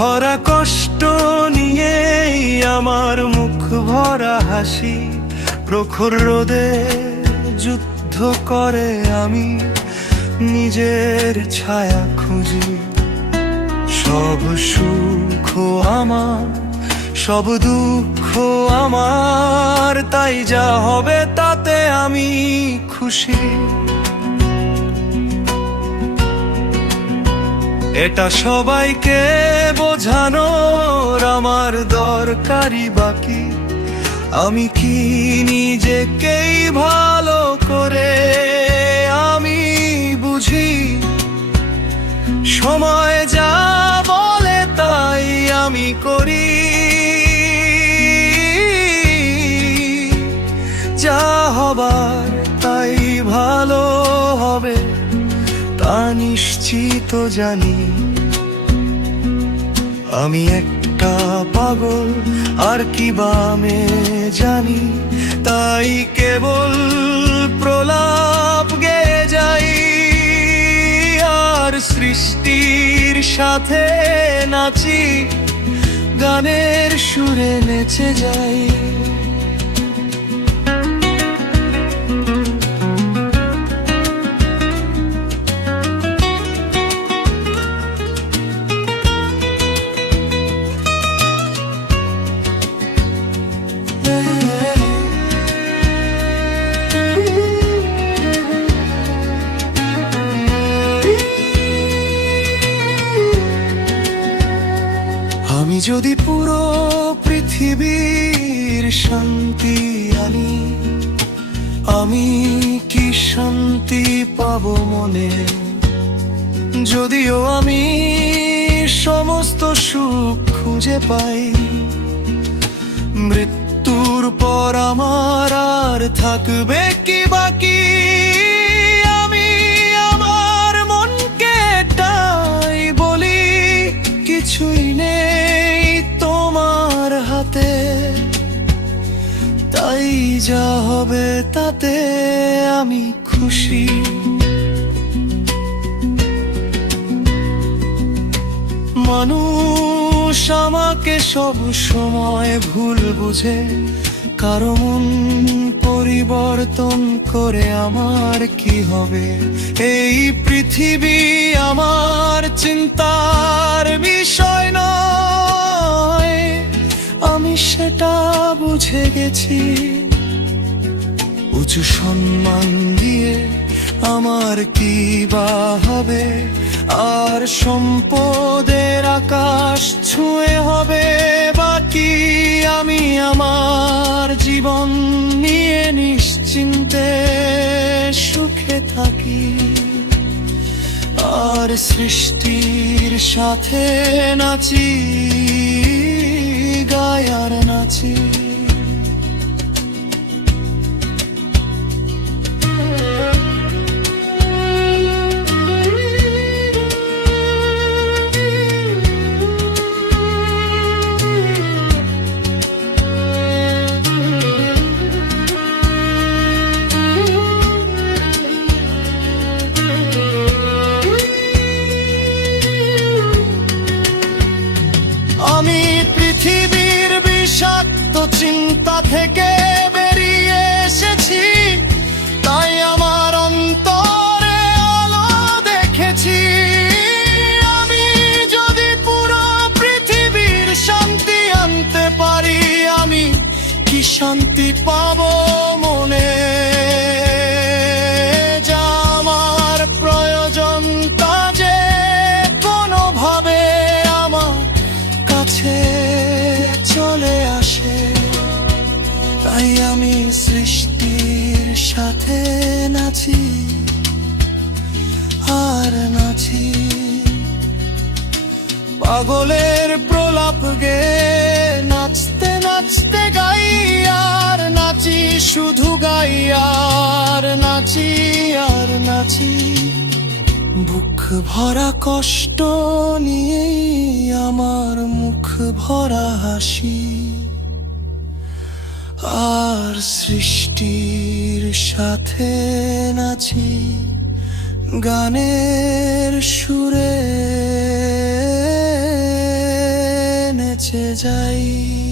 ভরা কষ্ট নিয়েই আমার মুখ ভরা হাসি। প্রখর রোদে যুদ্ধ করে আমি নিজের ছায়া খুঁজি। সব সুখ আমার, সব দুঃখ আমার, তাই যা হবে তাতে আমি খুশি। এটা সবাইকে বোঝানোর আমার দরকারি বাকি। আমি কি নিজেকেই ভালো করে আমি বুঝি। সময় যা বলে তাই আমি করি। যা হবার তাই ভালো হবে তা নিশ্চিত জানি। আমি একটা পাগল আর কি বা আমি জানি, তাই কেবল প্রলাপ গেয়ে যাই আর সৃষ্টির সাথে নাচি, গানের সুরে নেচে যাই। আমি যদি পুরো পৃথিবীর শান্তি আনি, আমি কি শান্তি পাবো মনে? যদিও আমি সমস্ত সুখ খুঁজে পাই, মৃত্যুর পর আমার আর থাকবে কি বাকি? আমি আমার মনকে এটাই বলি, কিছুই নেই তোমার হাতে, তাই যা হবে তাতে আমি খুশি। মানুষ আমাকে সব সময় ভুল বুঝে, কারো মন পরিবর্তন করে আমার কি হবে? এই পৃথিবী আমার চিন্তার বিষয় নয়, আমি সেটা বুঝে গেছি। উঁচু সম্মান দিয়ে আমার কি বা হবে? আর সম্পদের আকাশ ছুঁয়ে হবে বাকি। আমি আমার জীবন নিয়ে নিশ্চিন্তে সুখে থাকি, আর সৃষ্টির সাথে নাচি, গাই আর নাচি। আমি পৃথিবীর বিষাক্ত চিন্তা থেকে বেরিয়ে এসেছি, তাই আমার অন্তরে আলো দেখেছি। আমি যদি পুরো পৃথিবীর শান্তি আনতে পারি, আমি কি শান্তি পাবো মনে? যা আমার প্রয়োজন তা যে কোনোভাবে আমার কাছে চলে আসে, তাই আমি সৃষ্টির সাথে নাচি আর নাচি। পাগলের প্রলাপ গে নাচতে নাচতে গাই আর নাচি, শুধু গাই আর নাচি আর নাচি। বুক ভরা কষ্ট নিয়েই আমার মুখ ভরা হাসি, আর সৃষ্টির সাথে নাচি, গানের সুরে বেঁচে যাই।